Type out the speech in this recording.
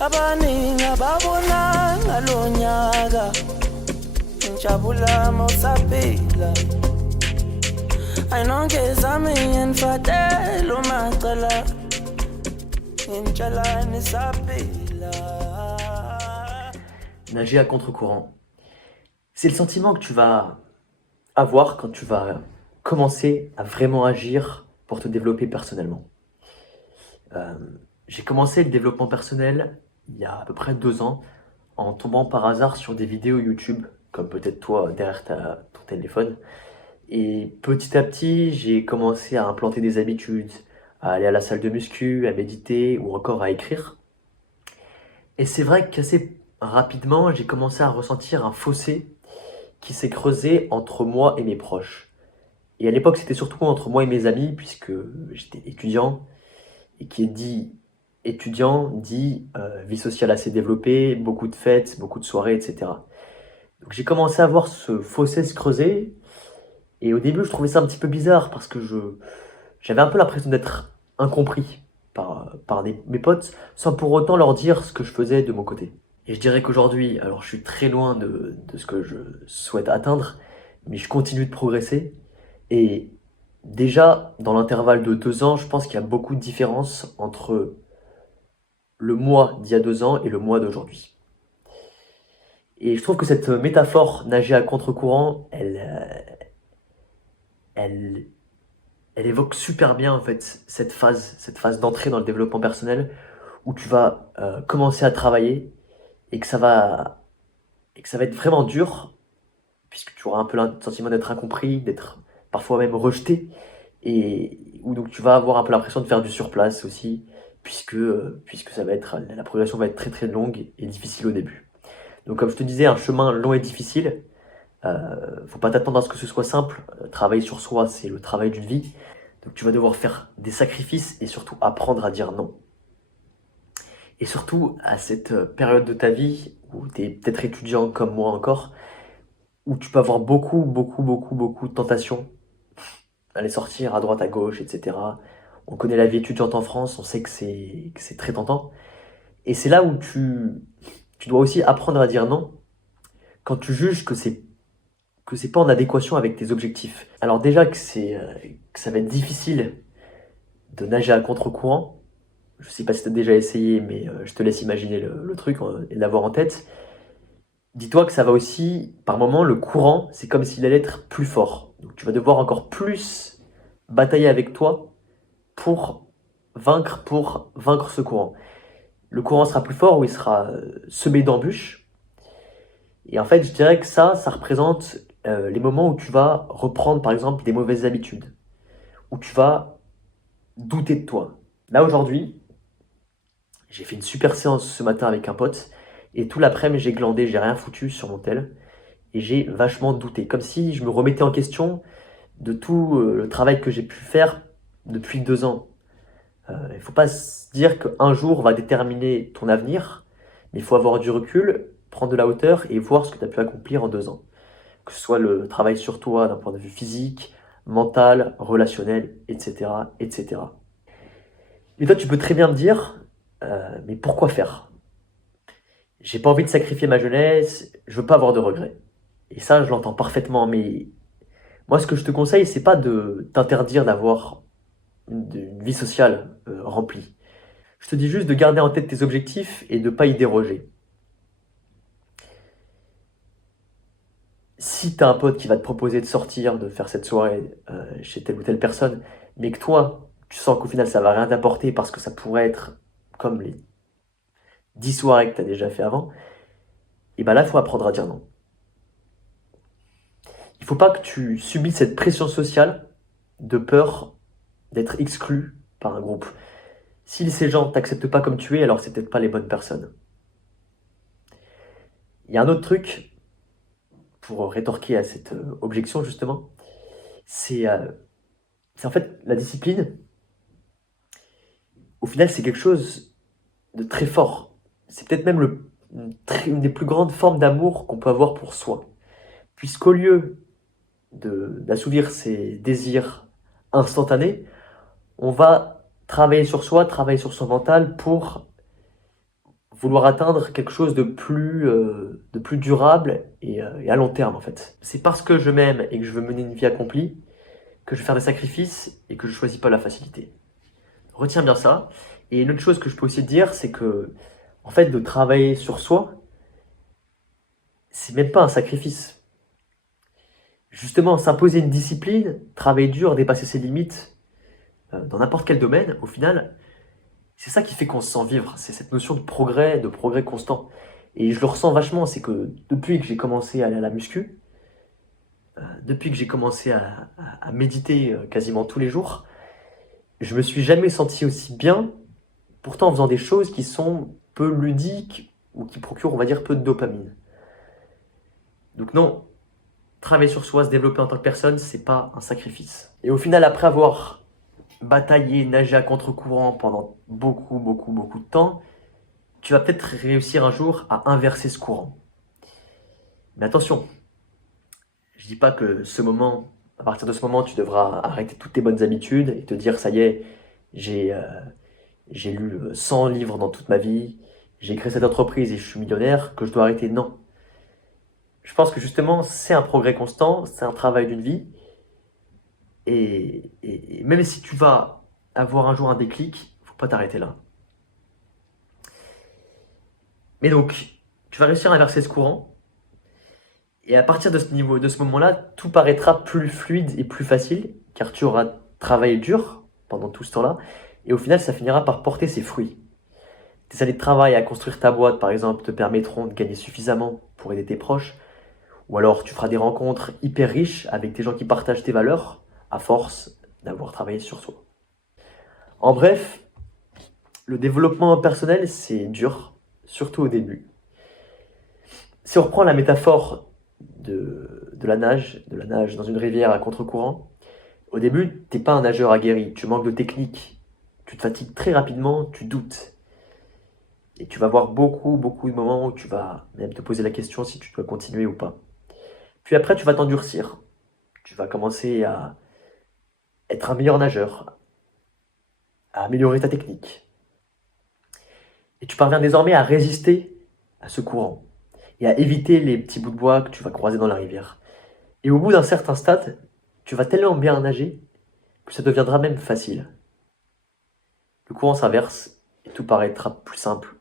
Abaningi ababona ngalo nyaka ngijabula mawusaphila ayinonke zami ngiyenfatela umacala ngintshela nisaphila. Nager à contre-courant. C'est le sentiment que tu vas avoir quand tu vas commencer à vraiment agir pour te développer personnellement. J'ai commencé le développement personnel il y a à peu près 2 ans en tombant par hasard sur des vidéos YouTube, comme peut-être toi derrière ton téléphone. Et petit à petit, j'ai commencé à implanter des habitudes, à aller à la salle de muscu, à méditer ou encore à écrire. Et c'est vrai qu'assez rapidement, j'ai commencé à ressentir un fossé qui s'est creusé entre moi et mes proches. Et à l'époque, c'était surtout entre moi et mes amis, puisque j'étais étudiant, et qui est dit étudiant, dit vie sociale assez développée, beaucoup de fêtes, beaucoup de soirées, etc. Donc j'ai commencé à voir ce fossé se creuser, et au début, je trouvais ça un petit peu bizarre, parce que j'avais un peu l'impression d'être incompris par mes potes, sans pour autant leur dire ce que je faisais de mon côté. Et je dirais qu'aujourd'hui, alors je suis très loin de ce que je souhaite atteindre, mais je continue de progresser. Et déjà, dans l'intervalle de 2 ans, je pense qu'il y a beaucoup de différence entre le moi d'il y a 2 ans et le moi d'aujourd'hui. Et je trouve que cette métaphore nager à contre-courant, elle évoque super bien en fait cette phase d'entrée dans le développement personnel où tu vas commencer à travailler et que ça va être vraiment dur puisque tu auras un peu le sentiment d'être incompris, d'être parfois même rejeté et où donc tu vas avoir un peu l'impression de faire du surplace aussi puisque ça va être la progression va être très très longue et difficile au début. Donc comme je te disais, un chemin long et difficile. Faut pas t'attendre à ce que ce soit simple. Travailler sur soi, c'est le travail d'une vie. Donc tu vas devoir faire des sacrifices et surtout apprendre à dire non. Et surtout à cette période de ta vie où tu es peut-être étudiant comme moi encore, où tu peux avoir beaucoup de tentations, aller sortir à droite, à gauche, etc. On connaît la vie étudiante en France, on sait que c'est très tentant. Et c'est là où tu dois aussi apprendre à dire non quand tu juges que c'est pas en adéquation avec tes objectifs. Alors déjà que ça va être difficile de nager à contre-courant. Je sais pas si tu as déjà essayé, mais je te laisse imaginer le truc et l'avoir en tête. Dis-toi que ça va aussi, par moment, le courant, c'est comme s'il allait être plus fort. Donc tu vas devoir encore plus batailler avec toi pour vaincre ce courant. Le courant sera plus fort ou il sera semé d'embûches. Et en fait, je dirais que ça représente les moments où tu vas reprendre, par exemple, des mauvaises habitudes, où tu vas douter de toi. Là, aujourd'hui, j'ai fait une super séance ce matin avec un pote, et tout l'après-midi, j'ai glandé, j'ai rien foutu sur mon tel, et j'ai vachement douté, comme si je me remettais en question de tout le travail que j'ai pu faire depuis 2 ans. Il ne faut pas se dire qu'un jour va déterminer ton avenir, mais il faut avoir du recul, prendre de la hauteur et voir ce que tu as pu accomplir en 2 ans. Que ce soit le travail sur toi d'un point de vue physique, mental, relationnel, etc., etc. Et toi, tu peux très bien me dire, mais pourquoi faire? J'ai pas envie de sacrifier ma jeunesse, je veux pas avoir de regrets. Et ça, je l'entends parfaitement, mais moi, ce que je te conseille, c'est pas de t'interdire d'avoir une vie sociale remplie. Je te dis juste de garder en tête tes objectifs et de pas y déroger. Si tu as un pote qui va te proposer de sortir, de faire cette soirée chez telle ou telle personne, mais que toi, tu sens qu'au final, ça va rien t'apporter parce que ça pourrait être comme les 10 soirées que tu as déjà fait avant, et ben là, il faut apprendre à dire non. Il faut pas que tu subisses cette pression sociale de peur d'être exclu par un groupe. Si ces gens t'acceptent pas comme tu es, alors c'est peut-être pas les bonnes personnes. Il y a un autre truc pour rétorquer à cette objection justement, c'est en fait la discipline. Au final, c'est quelque chose de très fort. C'est peut-être même une des plus grandes formes d'amour qu'on peut avoir pour soi. Puisqu'au lieu d'assouvir ses désirs instantanés, on va travailler sur soi, travailler sur son mental pour vouloir atteindre quelque chose de plus durable et à long terme en fait. C'est parce que je m'aime et que je veux mener une vie accomplie que je vais faire des sacrifices et que je choisis pas la facilité. Retiens bien ça. Et une autre chose que je peux aussi te dire, c'est que en fait de travailler sur soi, c'est même pas un sacrifice. Justement, s'imposer une discipline, travailler dur, dépasser ses limites, dans n'importe quel domaine, au final, c'est ça qui fait qu'on se sent vivre. C'est cette notion de progrès constant. Et je le ressens vachement, c'est que depuis que j'ai commencé à aller à la muscu, depuis que j'ai commencé à méditer quasiment tous les jours, je me suis jamais senti aussi bien, pourtant en faisant des choses qui sont peu ludiques ou qui procurent, on va dire, peu de dopamine. Donc non, travailler sur soi, se développer en tant que personne, c'est pas un sacrifice. Et au final, après avoir bataillé, nagé à contre-courant pendant beaucoup de temps, tu vas peut-être réussir un jour à inverser ce courant. Mais attention, je dis pas que à partir de ce moment, tu devras arrêter toutes tes bonnes habitudes et te dire, ça y est, j'ai euh, j'ai lu 100 livres dans toute ma vie, j'ai créé cette entreprise et je suis millionnaire, que je dois arrêter. Non. Je pense que justement, c'est un progrès constant, c'est un travail d'une vie. Et même si tu vas avoir un jour un déclic, faut pas t'arrêter là. Mais donc, tu vas réussir à inverser ce courant. Et à partir de ce moment-là, tout paraîtra plus fluide et plus facile, car tu auras travaillé dur pendant tout ce temps-là. Et au final, ça finira par porter ses fruits. Tes années de travail à construire ta boîte, par exemple, te permettront de gagner suffisamment pour aider tes proches. Ou alors, tu feras des rencontres hyper riches avec des gens qui partagent tes valeurs, à force d'avoir travaillé sur soi. En bref, le développement personnel, c'est dur, surtout au début. Si on reprend la métaphore de la nage dans une rivière à contre-courant, au début, t'es pas un nageur aguerri, tu manques de technique, tu te fatigues très rapidement, tu doutes. Et tu vas avoir beaucoup de moments où tu vas même te poser la question si tu dois continuer ou pas. Puis après, tu vas t'endurcir. Tu vas commencer à être un meilleur nageur, à améliorer ta technique. Et tu parviens désormais à résister à ce courant et à éviter les petits bouts de bois que tu vas croiser dans la rivière. Et au bout d'un certain stade, tu vas tellement bien nager que ça deviendra même facile. Le courant s'inverse et tout paraîtra plus simple